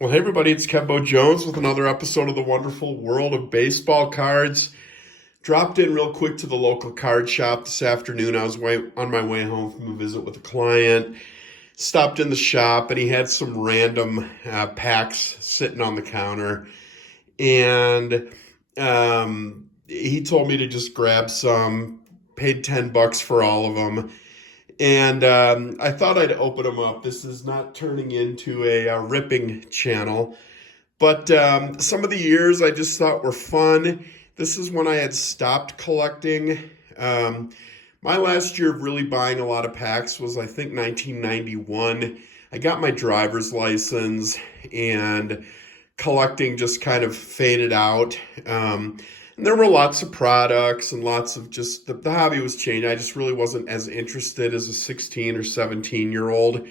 Well, hey everybody, it's Kevbo Jones with another episode of the wonderful world of baseball cards. Dropped in real quick to the local card shop this afternoon. I was on my way home from a visit with a client. Stopped in the shop and he had some random packs sitting on the counter. And he told me to just grab some, paid $10 for all of them. And I thought I'd open them up. This is not turning into a ripping channel, but some of the years I just thought were fun. This is when I had stopped collecting. My last year of really buying a lot of packs was, I think, 1991. I got my driver's license and collecting just kind of faded out. And there were lots of products and lots of just the hobby was changing. I just really wasn't as interested as a 16 or 17-year-old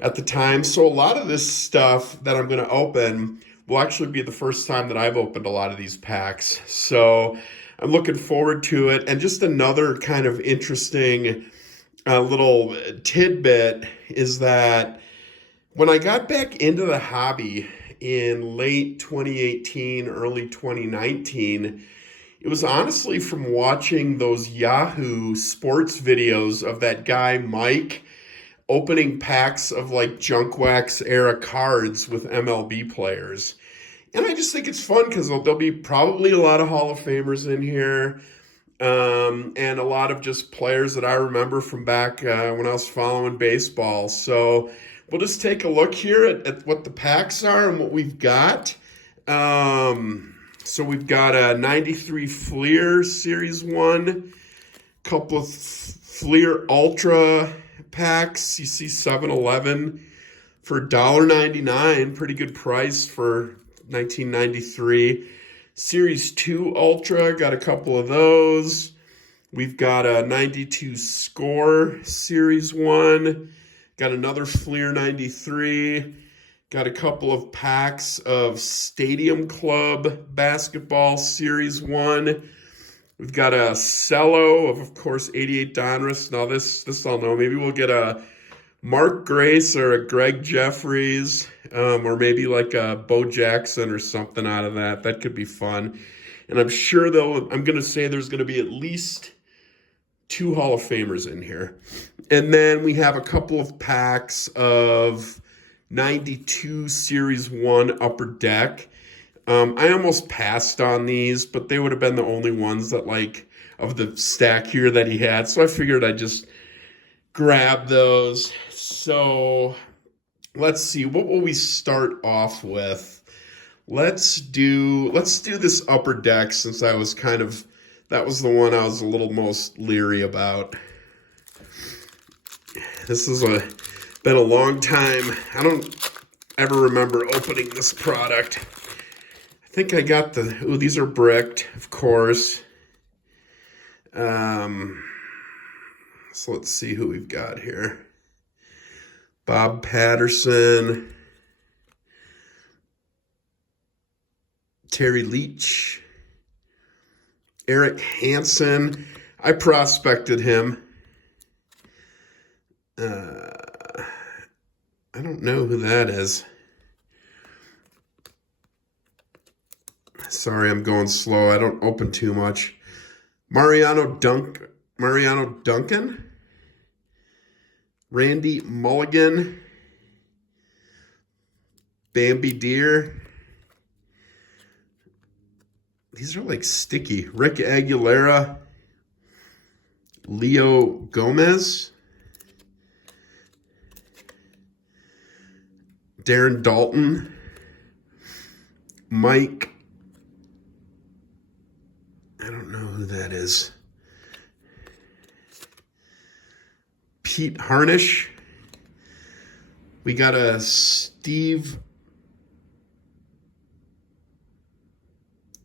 at the time. So a lot of this stuff that I'm going to open will actually be the first time that I've opened a lot of these packs. So I'm looking forward to it. And just another kind of interesting little tidbit is that when I got back into the hobby in late 2018, early 2019, it was honestly from watching those Yahoo Sports videos of that guy, Mike, opening packs of like junk wax era cards with MLB players. And I just think it's fun because there'll be probably a lot of Hall of Famers in here, and a lot of just players that I remember from back when I was following baseball. So we'll just take a look here at what the packs are and what we've got. So we've got a 93 Fleer Series 1, couple of Fleer Ultra packs. You see 7-Eleven for $1.99, pretty good price for 1993. Series 2 Ultra, got a couple of those. We've got a 92 Score Series 1, got another Fleer 93. Got a couple of packs of Stadium Club Basketball Series 1. We've got a cello of course, 88 Donruss. Now this I'll know. Maybe we'll get a Mark Grace or a Greg Jeffries, or maybe like a Bo Jackson or something out of that. That could be fun. And I'm sure I'm going to say there's going to be at least 2 Hall of Famers in here. And then we have a couple of packs of 92 Series 1 Upper Deck. I almost passed on these, but they would have been the only ones that, like, of the stack here that he had. So I figured I'd just grab those. So let's see, what will we start off with? Let's do this Upper Deck, since that was the one I was a little most leery about. This is been a long time. I don't ever remember opening this product. I think I got these are bricked, of course. So let's see who we've got here. Bob Patterson, Terry Leach, Eric Hansen. I prospected him. I don't know who that is. Sorry, I'm going slow. I don't open too much. Mariano Duncan, Randy Mulligan, Bambi Deer. These are like sticky. Rick Aguilera, Leo Gomez, Darren Dalton, Mike, I don't know who that is, Pete Harnish. We got a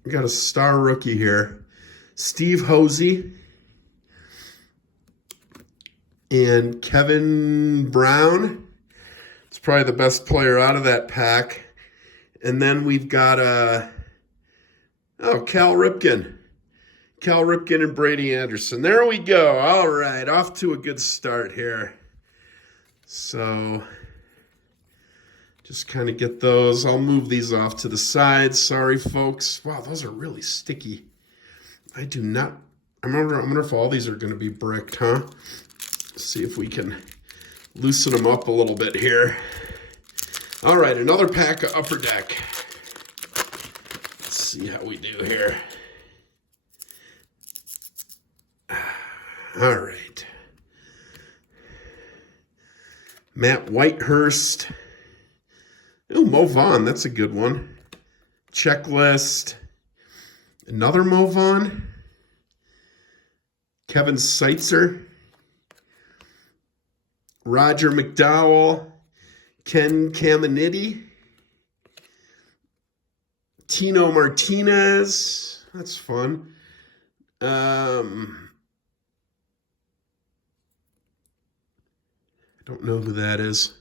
we got a star rookie here, Steve Hosey, and Kevin Brown. It's probably the best player out of that pack. And then we've got Cal Ripken. Cal Ripken and Brady Anderson. There we go. All right, off to a good start here. So Just kind of get those. I'll move these off to the side. Sorry, folks. Wow, those are really sticky. I do not... I wonder if all these are going to be bricked, huh? Let's see if we can loosen them up a little bit here. All right, another pack of Upper Deck. Let's see how we do here. All right. Matt Whitehurst. Oh, Mo Vaughn, that's a good one. Checklist. Another Mo Vaughn. Kevin Seitzer. Roger McDowell. Ken Caminiti. Tino Martinez. That's fun. I don't know who that is.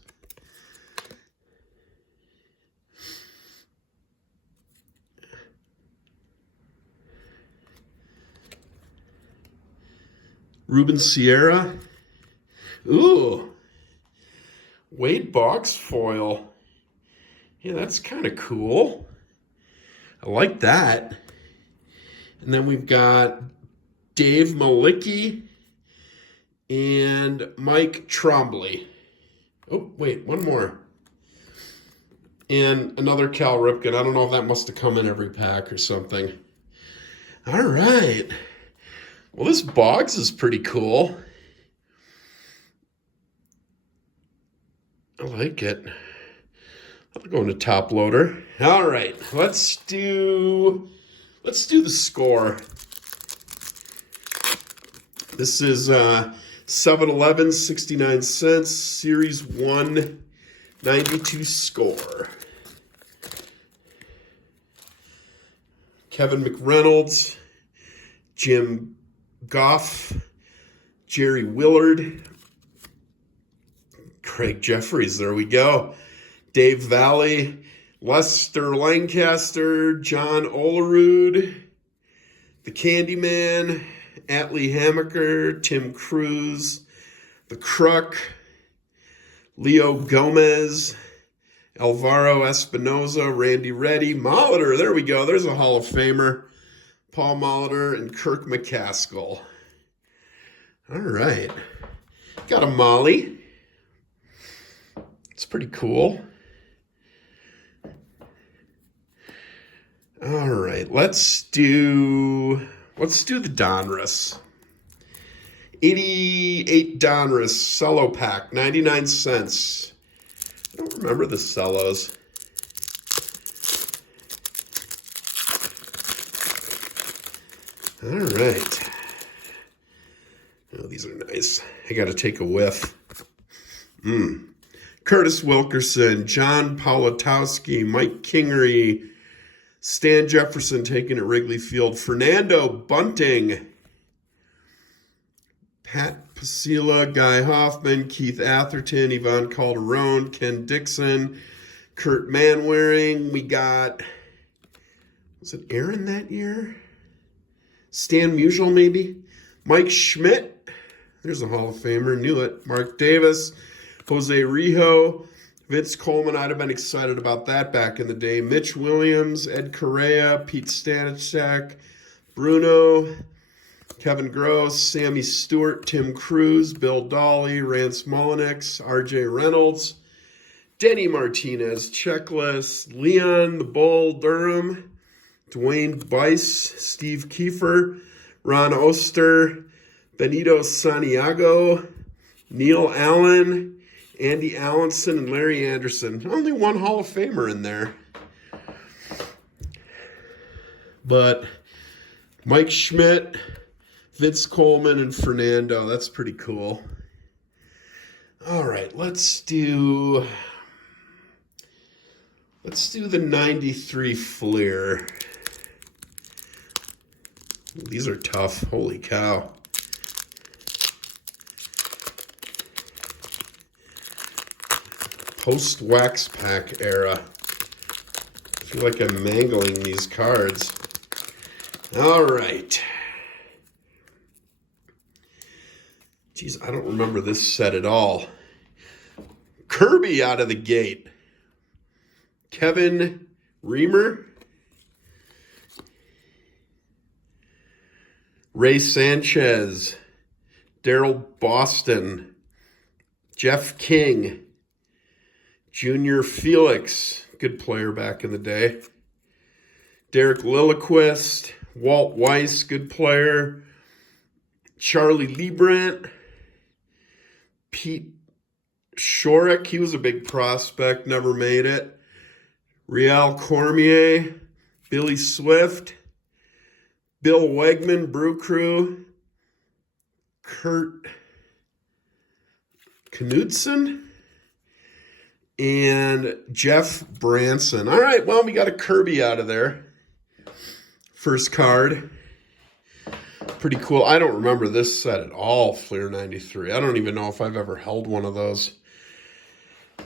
Ruben Sierra. Ooh. Wade Boggs foil. Yeah, that's kind of cool. I like that. And then we've got Dave Malicki and Mike Trombley. Oh, wait, one more. And another Cal Ripken. I don't know if that must have come in every pack or something. All right. Well, this Boggs is pretty cool. I like it. I'll go into top loader. All right, let's do the score. This is 7-11, 69 cents, Series 1, 92 score. Kevin McReynolds, Jim Goff, Jerry Willard, Craig Jeffries, there we go. Dave Valley, Lester Lancaster, John Olerud, the Candyman, Atlee Hammaker, Tim Cruz, the Crook, Leo Gomez, Alvaro Espinoza, Randy Reddy, Molitor, there we go. There's a Hall of Famer. Paul Molitor and Kirk McCaskill. All right. Got a Molly. It's pretty cool. All right, let's do the Donruss. 88 Donruss cello pack, 99 cents. I don't remember the cellos. All right. Oh, these are nice. I got to take a whiff. Curtis Wilkerson, John Politowski, Mike Kingery, Stan Jefferson taking at Wrigley Field, Fernando Bunting, Pat Pasila, Guy Hoffman, Keith Atherton, Yvonne Calderon, Ken Dixon, Kurt Manwaring. We got, was it Aaron that year? Stan Musial, maybe? Mike Schmidt. There's a Hall of Famer. Knew it. Mark Davis. Jose Rijo. Vince Coleman. I'd have been excited about that back in the day. Mitch Williams. Ed Correa. Pete Stanishak. Bruno. Kevin Gross. Sammy Stewart. Tim Cruz. Bill Dolly. Rance Mulliniks. RJ Reynolds. Denny Martinez. Checklist. Leon the Bull Durham. Dwayne Bice, Steve Kiefer, Ron Oster, Benito Santiago, Neil Allen, Andy Allenson, and Larry Anderson. Only one Hall of Famer in there. But Mike Schmidt, Vince Coleman, and Fernando. That's pretty cool. All right, let's do the 93 Fleer. These are tough. Holy cow. Post-wax pack era. I feel like I'm mangling these cards. All right. Geez, I don't remember this set at all. Kirby out of the gate. Kevin Reamer. Ray Sanchez. Daryl Boston. Jeff King. Junior Felix, good player back in the day. Derek Lilliquist. Walt Weiss, good player. Charlie Liebrandt. Pete Shorrock, he was a big prospect, never made it. Real Cormier. Billy Swift. Bill Wegman, Brew Crew. Kurt Knudsen. And Jeff Branson. All right, well, we got a Kirby out of there. First card. Pretty cool. I don't remember this set at all, Fleer 93. I don't even know if I've ever held one of those.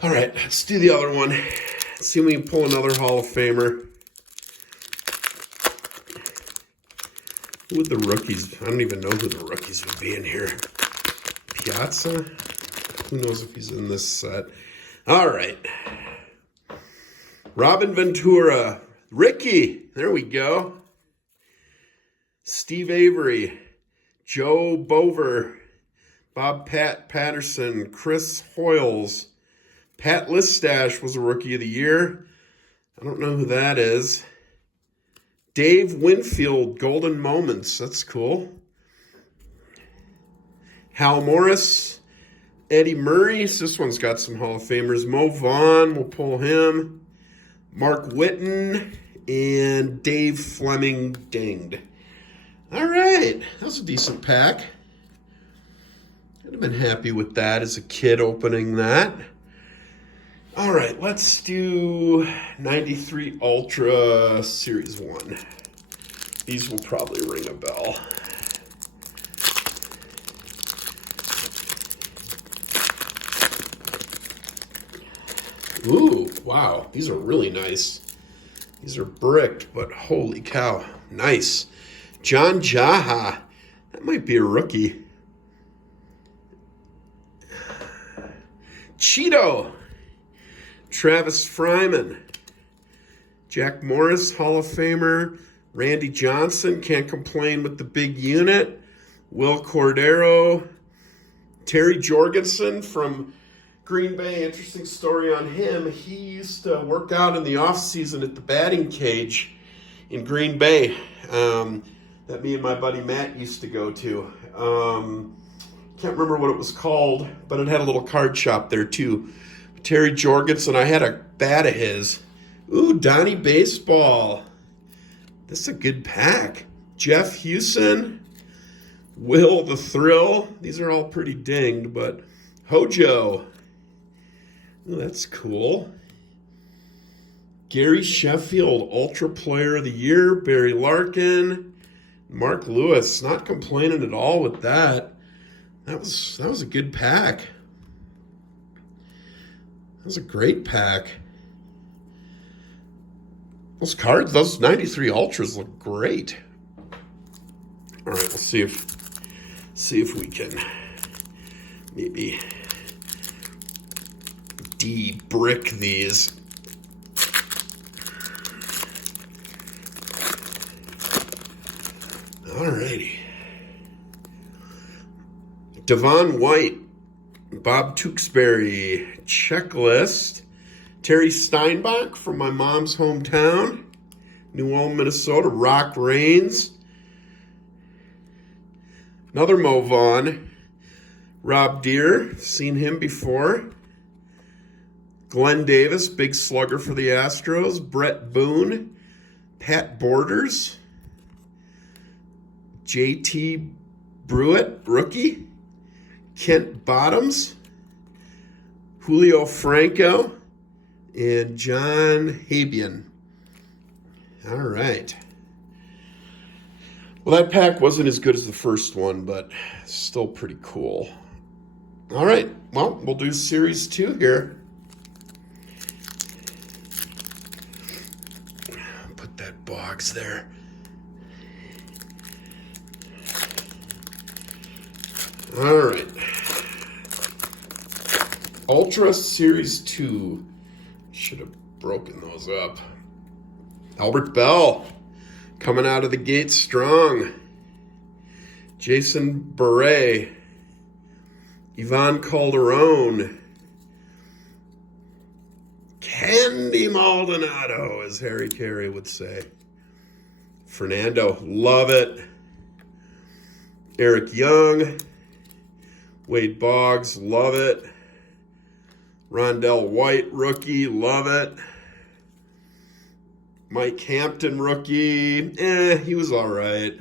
All right, let's do the other one. Let's see if we can pull another Hall of Famer. Who would the rookies? I don't even know who the rookies would be in here. Piazza? Who knows if he's in this set? All right. Robin Ventura. Ricky. There we go. Steve Avery. Joe Bover. Bob Patterson. Chris Hoyles. Pat Listash was a Rookie of the Year. I don't know who that is. Dave Winfield. Golden Moments. That's cool. Hal Morris. Eddie Murray, this one's got some Hall of Famers. Mo Vaughn, we'll pull him. Mark Whitten, and Dave Fleming dinged. All right, that was a decent pack. I'd have been happy with that as a kid opening that. All right, let's do 93 Ultra Series 1. These will probably ring a bell. Ooh, wow. These are really nice. These are bricked, but holy cow. Nice. John Jaha. That might be a rookie. Cheeto. Travis Fryman. Jack Morris, Hall of Famer. Randy Johnson, can't complain with the big unit. Will Cordero. Terry Jorgensen from Green Bay, interesting story on him. He used to work out in the off-season at the batting cage in Green Bay that me and my buddy Matt used to go to. Can't remember what it was called, but it had a little card shop there too. Terry Jorgensen, I had a bat of his. Ooh, Donnie Baseball. This is a good pack. Jeff Hewson. Will the Thrill. These are all pretty dinged, but Hojo. Oh, that's cool. Gary Sheffield, Ultra Player of the Year. Barry Larkin. Mark Lewis, not complaining at all with that. That was a good pack. That was a great pack. Those cards, those 93 Ultras look great. All right, we'll see if we can maybe de-brick these. Alrighty. Devon White, Bob Tewksbury, Checklist, Terry Steinbach from my mom's hometown, New Ulm, Minnesota, Rock Reigns, another Mo Vaughn, Rob Deere, seen him before, Glenn Davis, big slugger for the Astros, Brett Boone, Pat Borders, JT Brewitt, rookie, Kent Bottoms, Julio Franco, and John Habian. All right. Well, that pack wasn't as good as the first one, but still pretty cool. All right. Well, we'll do Series 2 here. Put that box there. All right. Ultra Series 2. Should have broken those up. Albert Bell coming out of the gate strong. Jason Beret. Ivan Calderon. Candy Maldonado, as Harry Carey would say. Fernando, love it. Eric Young. Wade Boggs, love it. Rondell White, rookie, love it. Mike Hampton, rookie, he was all right.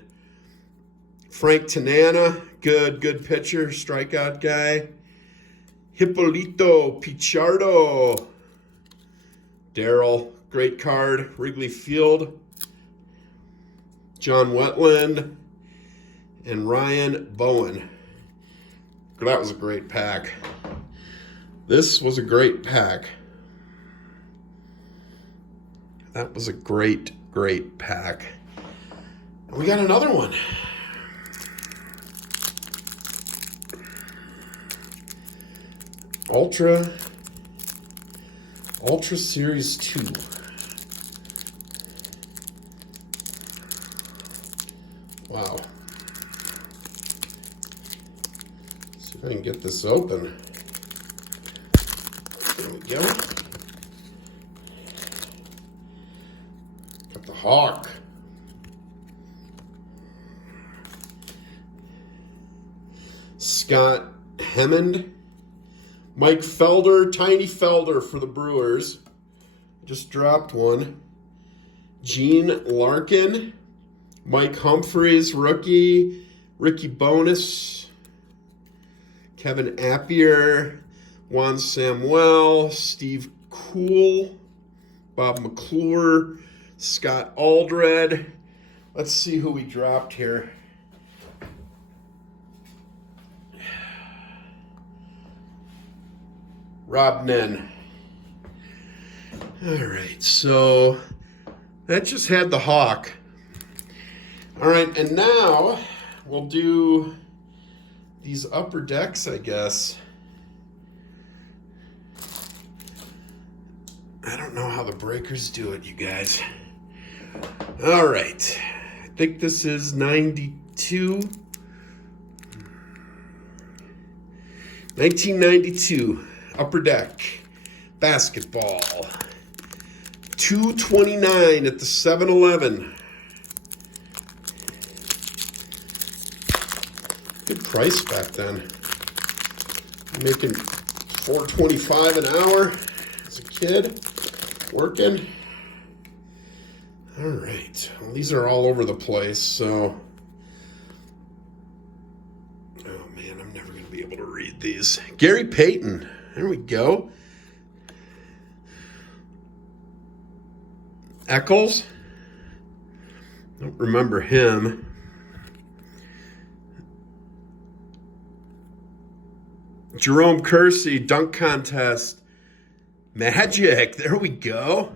Frank Tanana, good pitcher, strikeout guy. Hippolito Pichardo. Darryl, great card. Wrigley Field. John Wetland. And Ryan Bowen. That was a great pack. This was a great pack. That was a great pack. And we got another one. Ultra Series 2. Wow. See if I can get this open. There we go. Got the Hawk. Scott Hemmond. Mike Felder, Tiny Felder for the Brewers. Just dropped one. Gene Larkin. Mike Humphreys, rookie. Ricky Bonus. Kevin Appier. Juan Samuel. Steve Cool. Bob McClure. Scott Aldred. Let's see who we dropped here. Rob Nen. All right, so that just had the Hawk. All right, and now we'll do these upper decks, I guess. I don't know how the breakers do it, you guys. All right, I think this is 92. 1992. Upper Deck, basketball, $2.29 at the 7-Eleven. Good price back then. Making $4.25 an hour as a kid, working. All right, well, these are all over the place, so. Oh man, I'm never gonna be able to read these. Gary Payton. There we go. Eccles. Don't remember him. Jerome Kersey, dunk contest. Magic. There we go.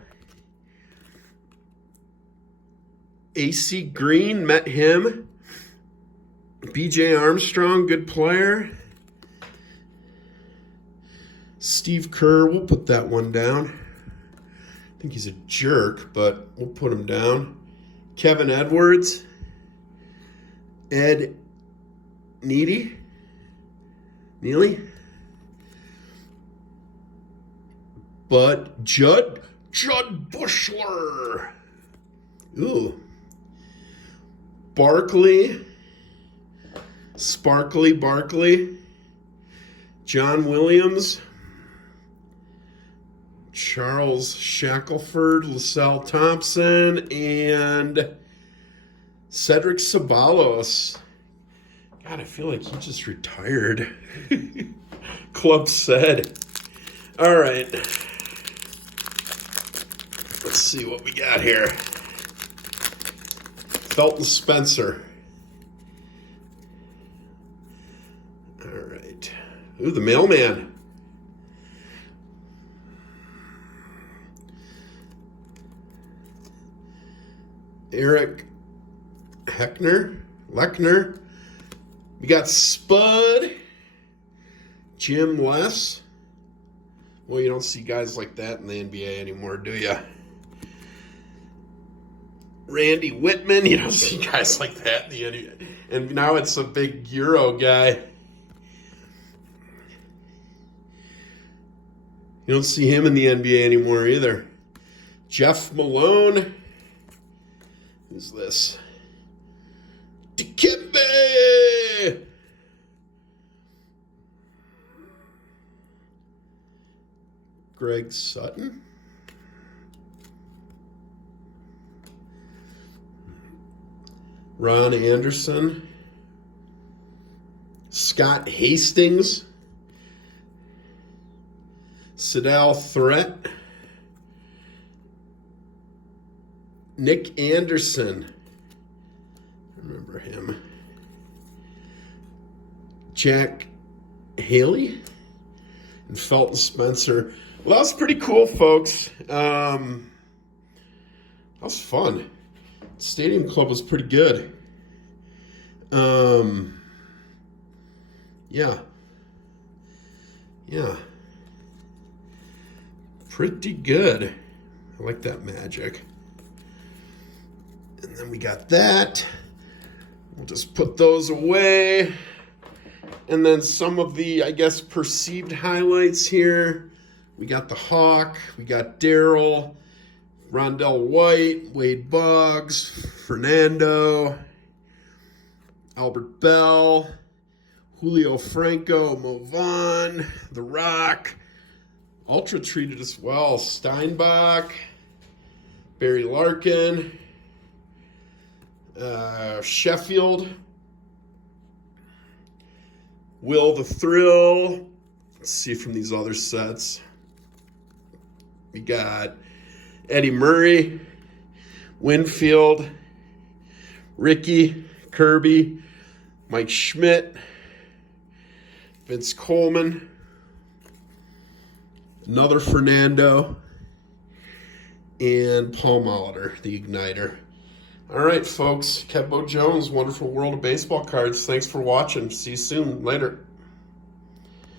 AC Green, met him. BJ Armstrong, good player. Steve Kerr, we'll put that one down. I think he's a jerk, but we'll put him down. Kevin Edwards. Ed Neely. But Judd Bushler. Ooh. Sparkly Barkley. John Williams. Charles Shackelford, LaSalle Thompson, and Cedric Ceballos. God, I feel like he just retired. Club said. All right. Let's see what we got here. Felton Spencer. All right. Ooh, the mailman. Eric Lechner. We got Spud. Jim Les. Well, you don't see guys like that in the NBA anymore, do you? Randy Whitman, you don't see guys like that in the NBA. And now it's a big Euro guy. You don't see him in the NBA anymore either. Jeff Malone. Who's this? Dikembe! Greg Sutton. Ron Anderson. Scott Hastings. Sidell Threat. Nick Anderson. Remember him. Jack Haley. And Felton Spencer. Well, that was pretty cool, folks. That was fun. Stadium Club was pretty good. Yeah. Pretty good. I like that magic. And then we got that. We'll just put those away. And then some of the, I guess, perceived highlights here. We got the Hawk. We got Daryl. Rondell White. Wade Boggs. Fernando. Albert Bell. Julio Franco. Mo Vaughn. The Rock. Ultra treated as well. Steinbach. Barry Larkin. Sheffield. Will the Thrill. Let's see from these other sets. We got Eddie Murray, Winfield, Ricky, Kirby, Mike Schmidt, Vince Coleman, another Fernando, and Paul Molitor, the Igniter. All right, folks. Kebo Jones, Wonderful World of Baseball Cards. Thanks for watching. See you soon. Later.